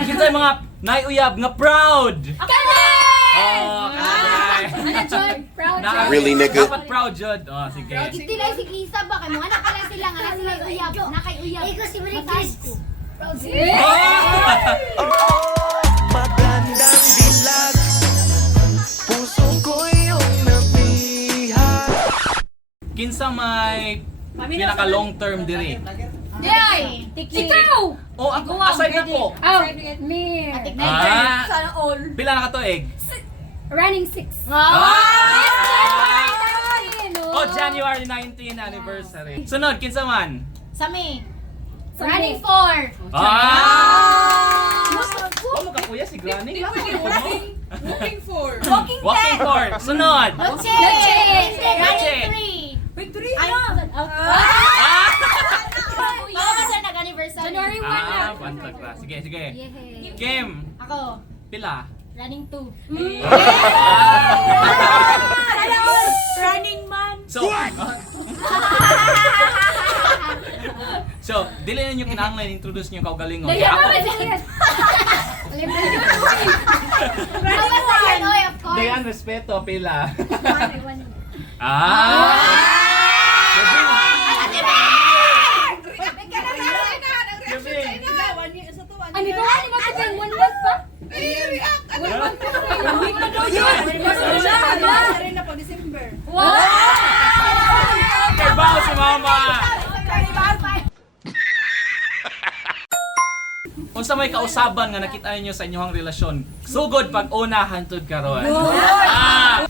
Kita yung mga naiuyab nga proud. Oh, Ano, John? Proud. Really, nigga? Dapat proud, Jod. Oh, sige. Iti lang si Kisa ba? Kaya mga anak pala sila nga na sila uyab. Nakay uyab. Ikaw si Maricris. Proud sila. Magandang dilag, puso ko yung nabihat. Kinsa may pinaka long term diri. Yay! Ikaw! Oh, ako aside na ko. Oh, me. Ah, pila na katuig? Running 6. Oh, January 19 anniversary. Sunod, kinsa man? Sami. Running 4. Oh, mo kakuya si Granny. Looking for. Walking for. Sunod. Noche. Noche. Running 3. Wait, 3 Ay, Ah! baka ba siya nag-anniversary? January 1 na. Ah, bantag ba. Sige, sige. Yehey. Kim, Ako. pila? Running 2. Running man. So, dili na nyo kinahanglan introduce nyo kaugalingon. Daya Ako, ba siya? Baka sa yan, oy, of course. Dayan, respeto, pila. One. Ano ba? Ano ba ito? 1 month pa? I-react. Ano Wala. ba? Week na daw yun. Wala na po, December. Karbaw si mama! Unsa may kausaban nga nakita ninyo sa inyong relasyon? Sugod pag una hantod karon. Ah!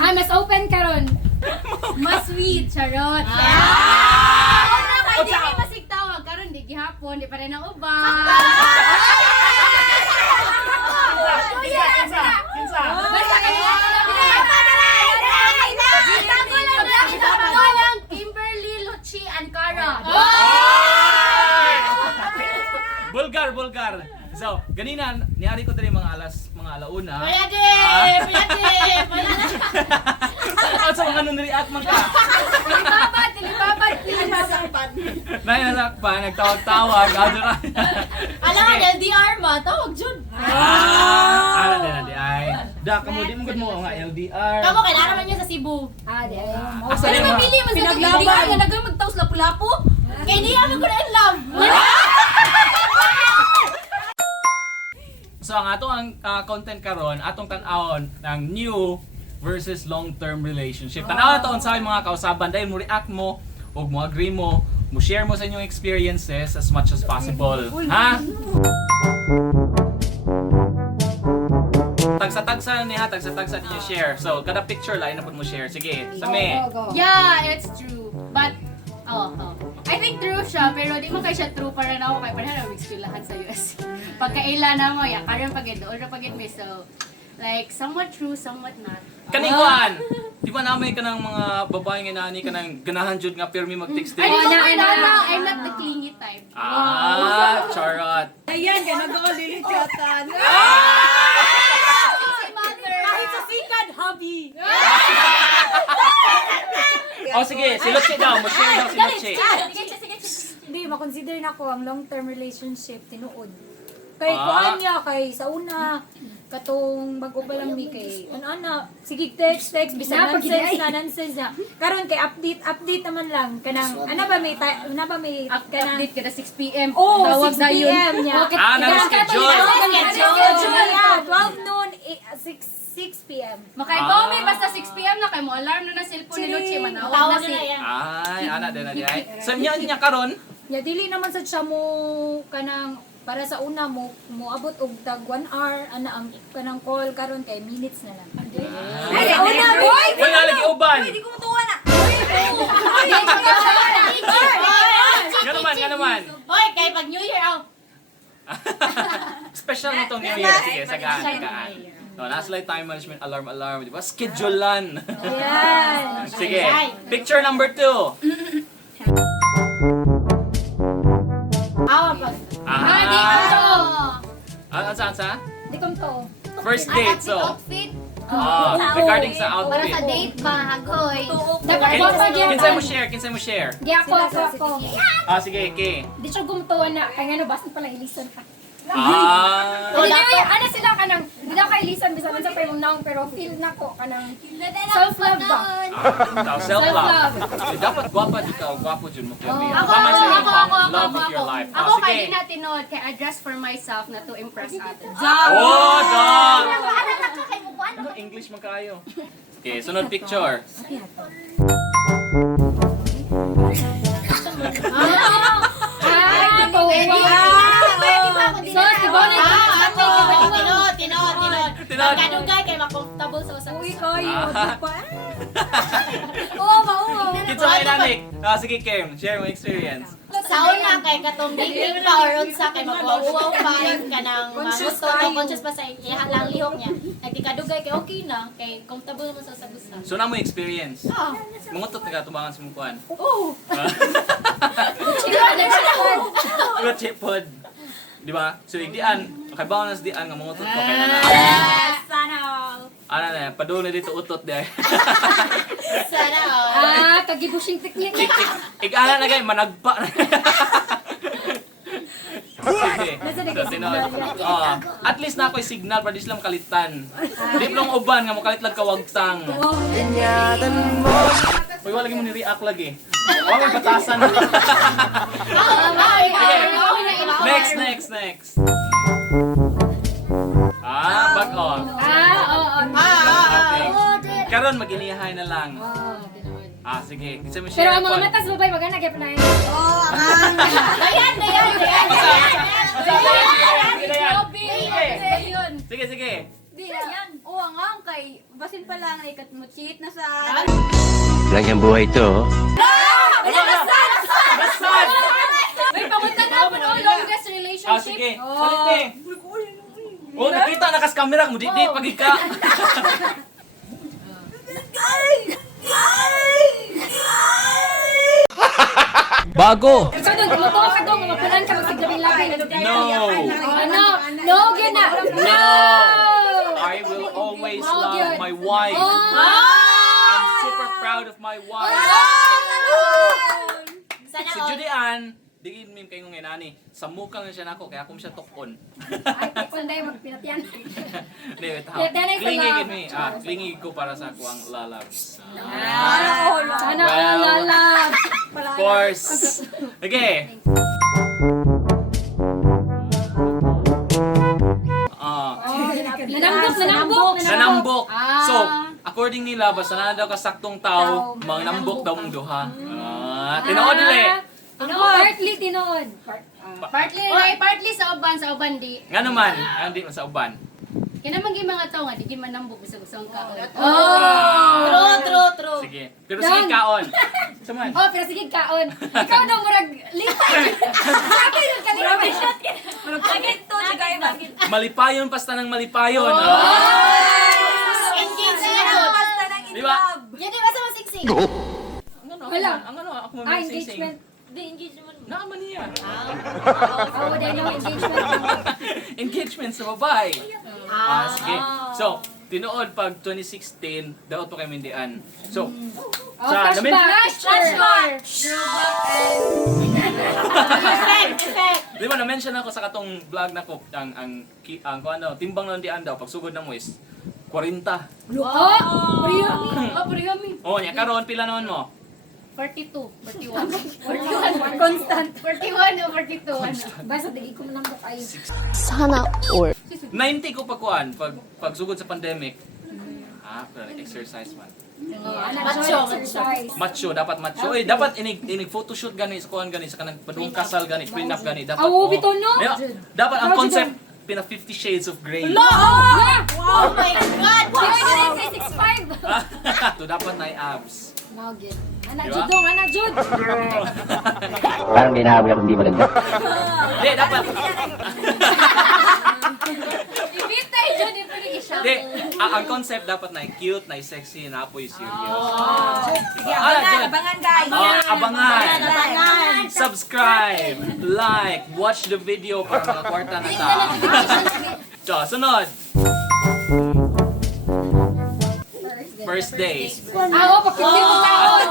Ah, mas open karon. Mas sweet, charot. Hindi kayo masigtawag. Karon di gihapon, di pa rin ang uban. Kinsa? Basta kanina Ito lang, Kimberly, Luchi, and Cara. Bulgar. So, ganina niari ko diri mga alauna. Pwede! Sa mga nun react man ka. Tilibabad. Nasakpan, nagtawag-tawag, adura. Alam nga, LDR ma, tawag dyan. Ala din ay. Da kamo di mo gud mo nga LDR. Kamu, kailangan naman niya sa Cebu. di Asa Pero ni ma? mabili mo sa LDR, nga nagawin magtaos lapu-lapu. Kaya di namin ko na in love. So ang ato ang content karon atong tan-awon ng new versus long-term relationship. Tan-awon to unsay mga kausaban dahil mo react mo ug mo agree mo share mo sa inyong experiences as much as possible. Ha? Tagsa-tagsa niya, tagsa-tagsa niyo share. So kada picture lain na pud mo share. Sige, sami. Yeah, it's true. But, I think true siya, pero di mo kay siya true para na ako kay parang mix ko lahat sa US. Pagkaila na mo, ya, karon pagid, or pagid me, so, like, somewhat true, somewhat not. Kanikuan. Di ba namin ka ng mga babae nga nani ka ng ganahan jud nga pirmi mag-texting? I don't know, I'm not the clingy type. Ah, charot. Ayan, kaya nag-all-lilit yatan. Kahit sa sikat, hobby. O sige, si Luchi daw, mo share daw si Luchi. Sige. Hindi, makonsider na ko ang long-term relationship tinuod. Kay Ah. kuan niya, kay sa una, katong bago pa lang mi kay, ano, sige text, bisag nonsense na. Karon kay update naman lang, kanang, ano ba may, kanang, Update ka na 6 p.m. oh, Tawag 6 na yun. p.m. niya. Ah, nag-schedule. Schedule, yeah, 12 noon, 6 p.m. Makaigom basta 6 p.m. na kay mo alarm na cellphone ni Luchi manawag na si. Ay, ana din na di ay. Sa niya karon, Ya dili naman sad siya mo kanang para sa una mo abot og tag 1 hour ana ang kanang call karon kay minutes na lang. Ay, una boy. wala lagi uban. ko matuwa na. Nga naman. Hoy, kay pag New Year Special nitong New Year. Sige, sagaan. No, nasa like time management, alarm, di ba? Schedulean. Yan. Sige, picture number 2. Di ko to. Saan? Di kom to. First date, so. Outfit. Regarding sa Para outfit. sa date ba, hagoy. Dapat ko pa Kinsay mo share? Di ako. Sige, okay. Di siya gumtuwa na. Kaya nga no, basin pala ilison pa. ano sila kanang di na kay lisan bisan man sa payong pero feel nako kanang self-love ba? Self-love. Dapat gwapa ikaw, gwapo dyan mo kami. Ako, Tama sa iyong ako. love of your life. Ako Sige. kay di na tinod, kay I dress for myself na to impress others. Oh, dog! Ano, English man kayo. Okay, sunod picture. Tinod. Kadugay kay ma-comfortable sa usap. Uy, kayo. Pa. Oo, mao. Kinsa may nanik? Sige, Kim, share mo experience. Sa una kay katong dating pa or unsa kay magwawuwaw pa ka nang Conscious magusto tayo. to conscious pa sa iya lang lihok niya. Nagkikadugay kay okay na kay comfortable mo sa usap. So na mo experience. Ah. Mungutot na ka tubangan sa mukhaan. Oo. Chipod. Di ba? So igdian, kay bawon nas dian nga mungutot ko kay na. Sana all. Ana na, padung na dito utot di. Sana all. Kagibushing technique. Igana na kay managpa. Sige. So, tinod. At least na ako'y signal para di sila makalitan. Di lang uban nga makalit lang kawagtang. Ingatan mo. Uy, wala mo ni-react lagi. Wala may batasan. Next. Back on. Okay. Karon mag-inihay na lang. Sige. Isa mo Pero share ang mga kon. matas mo ba magana gyud na. Sige. Oo, nga kay basin pa lang ay kat mo cheat na sa Lang yung buhay to. Nasaan? May pamunta na ako no longest relationship. Sige. Salite. Oh, nakita na kas camera mo. Di pagig ka. Bago. Ikaw dong tumutuwa ka dong mapunan ka magsigdabing labi. No. Ano? No, gyud na. No. I will always love my wife. Oh. I'm super proud of my wife. Sana Si all. Judy Ann, digin mim kayo ng inani. Sa mukha na siya nako, kaya akong siya tukon. Ay, kunday magpinatian. Hindi, wait, Yeah, then I clingy love. gid me. Clingy ko para sa kuang lalabs. Sana all Well. love. Of course. Okay. Nanambok. Nanambok. So, according nila, basta na daw kasaktong tao, mangnambok daw mong duha. Tinood dili. Tinood. Partly sa uban di. Nga naman, hindi man sa uban. Kinamang mga tao nga di gyud manambok sa usang kaon. True. Sige. Pero sige kaon. Saman. Oh, pero sige kaon. Ikaw daw murag lipay. Sabi yung kanina may shot. Agad to, sigay ba? Malipayon basta ng malipayon. Engage Basta nang in Di ba? love. Yan di ba sa masiksik? Wala. Ang ano, ako Ah, mamang sing. engagement. Di, engagement mo. Naaman niya. Oh, dahil yung engagement. Engagement sa babae. Sige. So, tinuod pag 2016, daot pa kay Mindian. So, Oh, sa flashback. Di ba na-mention ako sa katong vlog na ko ang kung ano, timbang ng dian daw pag sugod na mo is 40. Oh, Priyami. Oh, nya karon pila naman mo? 42, 41. constant. 41 o 42. Basta digi ko manambok ay. 90 ko pagkuan pag sugod sa pandemic. Pero exercise man. Macho. Macho, dapat macho. Dapat inig photoshoot gani sa kuan gani sa kanang padung kasal gani, prenup gani dapat. Awo, bitaw, no? Dapat ang concept pina 50 Shades of Grey. Oh my God! Say 65. To dapat na abs. Wow, good. Anak Diba? Jud dong, anak Jud. Parang binahabi ako hindi maganda. Hindi, dapat. Ibitay dyan yung pag-isya. Hindi, ang concept dapat na cute, na sexy, na apoy serious. Sige, abangan guys. Abangan. Abangan. Subscribe, like, watch the video para mga kwarta na ta. So, sunod. first days. Oo, pakit-cute pagkaon.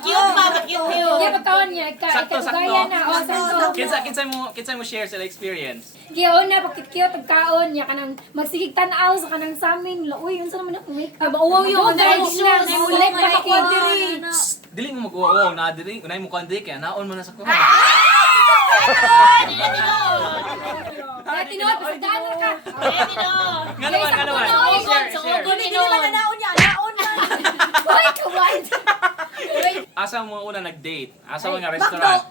Cute pa, cute. Kaya pagkaon niya, Sakto, ikatugaya sakto. na. O, sakto. Kinsa mo share sila experience. Kaya una, pakit-cute pagkaon niya, kanang magsigig tanaw sa kanang sa amin. Uy, unsa naman ako make-up? Mauwaw yung Dugay ano, sila, shoes. namulit Wala na ka ako. diri. Dili mo mag-uwaw na diri, unay mo kuan kaya naon mo na sa ko. Kaya tinuod, pasadaan na ka. Nga naman. Share. Hindi naman nanaon niya, naon man. Uy, kawad. Asa mo una nag-date? Asa mo nga restaurant?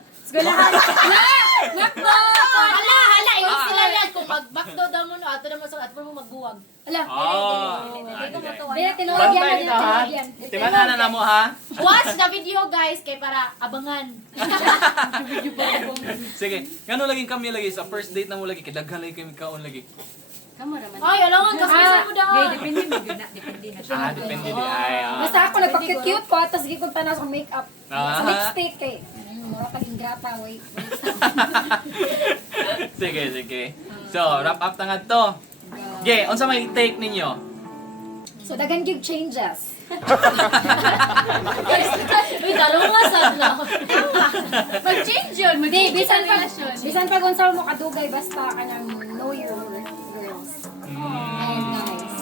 Hala, iwas sila yan. Kung mag-backdoor daw mo, ato naman sa ato mo magguwag. Ala, Oh. Kaya tinuod yan. Bantay ito ha. Timanan na mo ha. Watch the video guys, kay para abangan. Sige. Ngano lagi kami lagi sa first date na mo lagi kidaghan lagi kami kaon lagi. Kamu naman. Ay, alangan, kaspisan mo daw. Depende mo yun na, depende na siya. Depende di ay. Basta ako nagpakit-cute po, tapos gikon tanaw sa make-up. Ah. Sa lipstick eh. Mura paging grapa, wait. Sige. So, wrap up na nga to. Okay, unsa may take ninyo? So, dagan gig changes. Uy, kalungan sa lang. Mag-change yun. Hindi, Mag-change relasyon. bisan pag unsa mo kadugay, basta kanang know your worth, girls. And guys.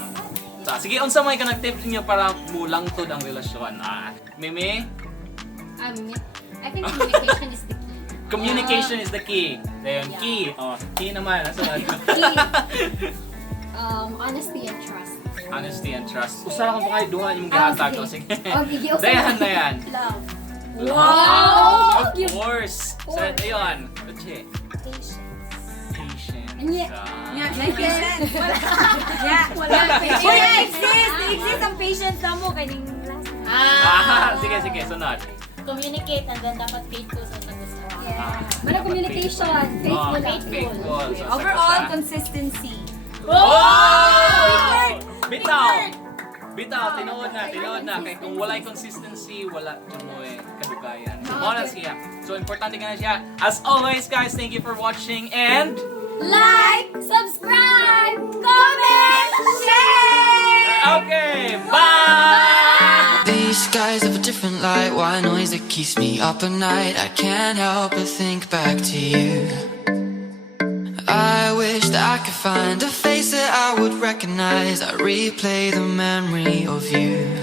So, sige, unsa may kanang tip ninyo para mulangtod ang relasyon? Mimi? I think communication is the key. Communication is the key. Ayun, key. Oh, key naman. Nasa Key. Honesty and trust. honesty and trust. Usa akong pangay duha yung gihatag ko. Sige. Gigiusan. Dayan na yan. Love. Wow! Of course. So, ayun. Luche. Patience. Patience. Anya. Wala, exist ang patience na mo, kaning last. Sige, sunod. Communicate and then dapat faithful sa sagot sa Yeah. Mana communication. Faithful. Faithful. So, Overall, sa- consistency. Oh! Bitaw, tinuod na. Kaya kung wala'y consistency, wala mo kadugayan. Mo na siya. So, importante nga na siya. As always, guys, thank you for watching and... Like, subscribe, comment, share! Okay, bye! These skies have a different light, white noise that keeps me up at night. I can't help but think back to you. I wish that I could find a face that I would recognize. I replay the memory of you.